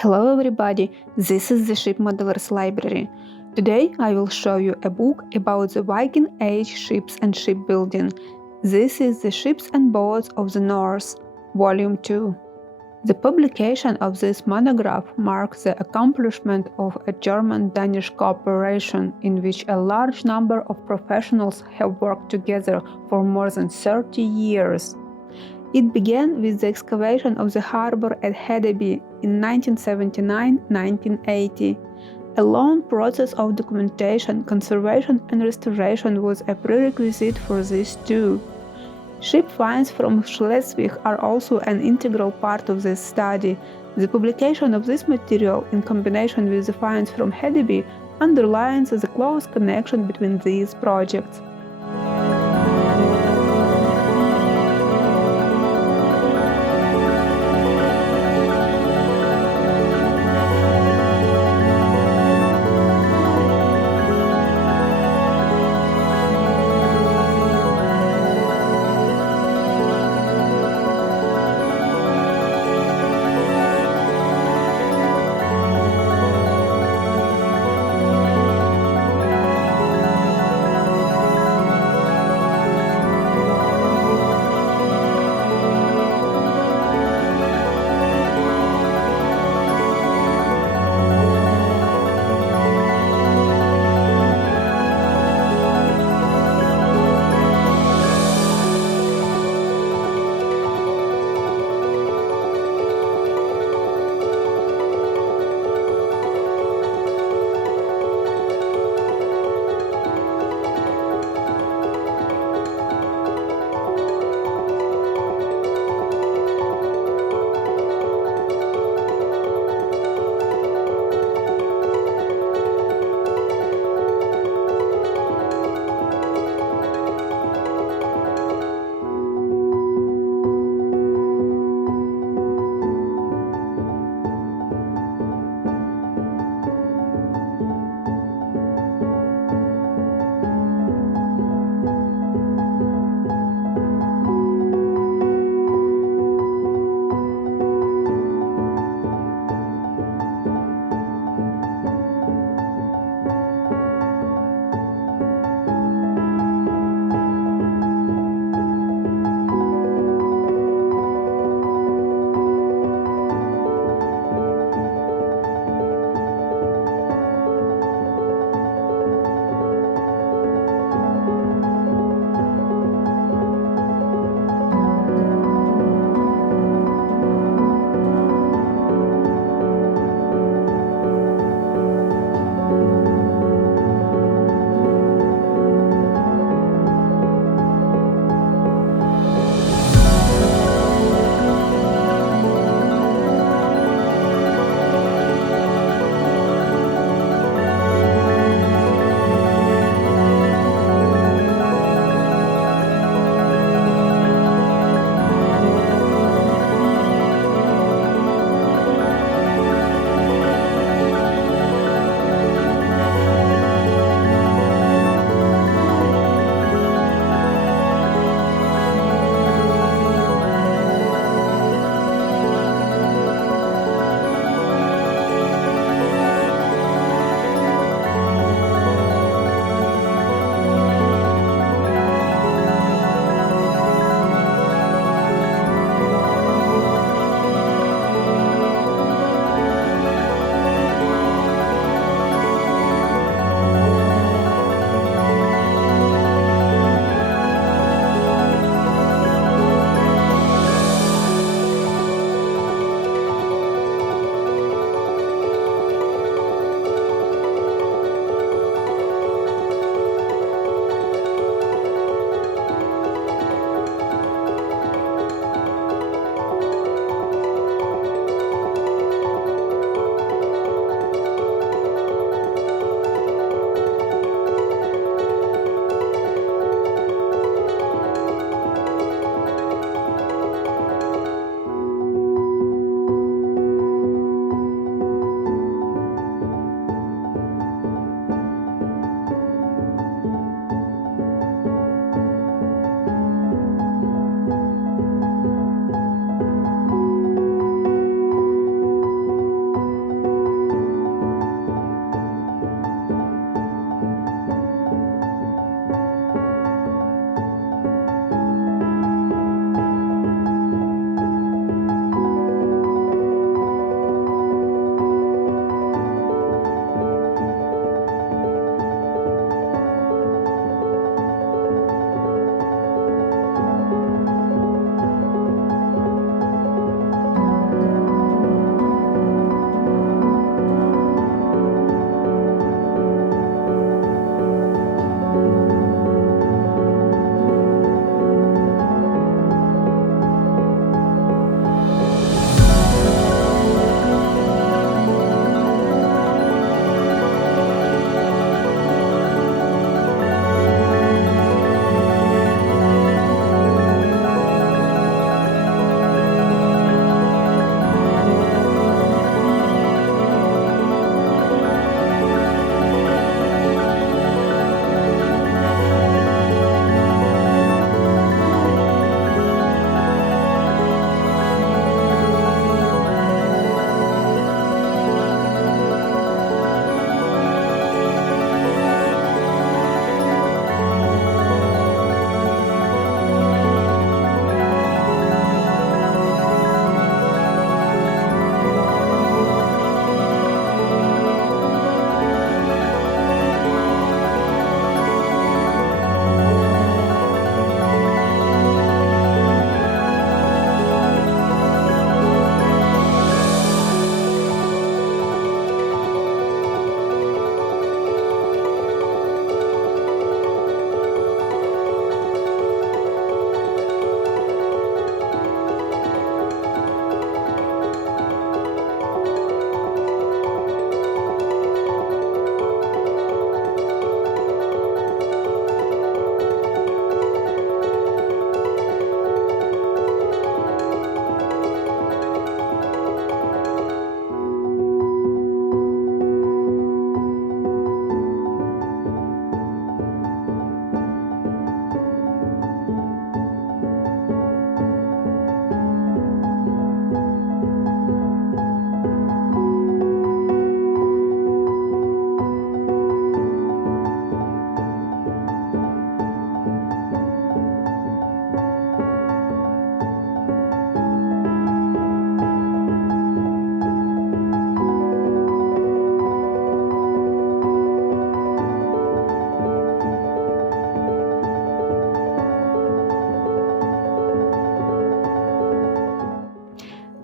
Hello everybody, this is the Ship Modelers Library. Today I will show you a book about the Viking Age ships and shipbuilding. This is The Ships and Boats of the North, Volume 2. The publication of this monograph marks the accomplishment of a German-Danish cooperation in which a large number of professionals have worked together for more than 30 years. It began with the excavation of the harbor at Hedeby in 1979-1980. A long process of documentation, conservation and restoration was a prerequisite for this too. Ship finds from Schleswig are also an integral part of this study. The publication of this material in combination with the finds from Hedeby underlines the close connection between these projects.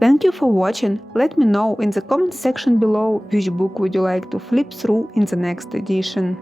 Thank you for watching. Let me know in the comment section below which book would you like to flip through in the next edition.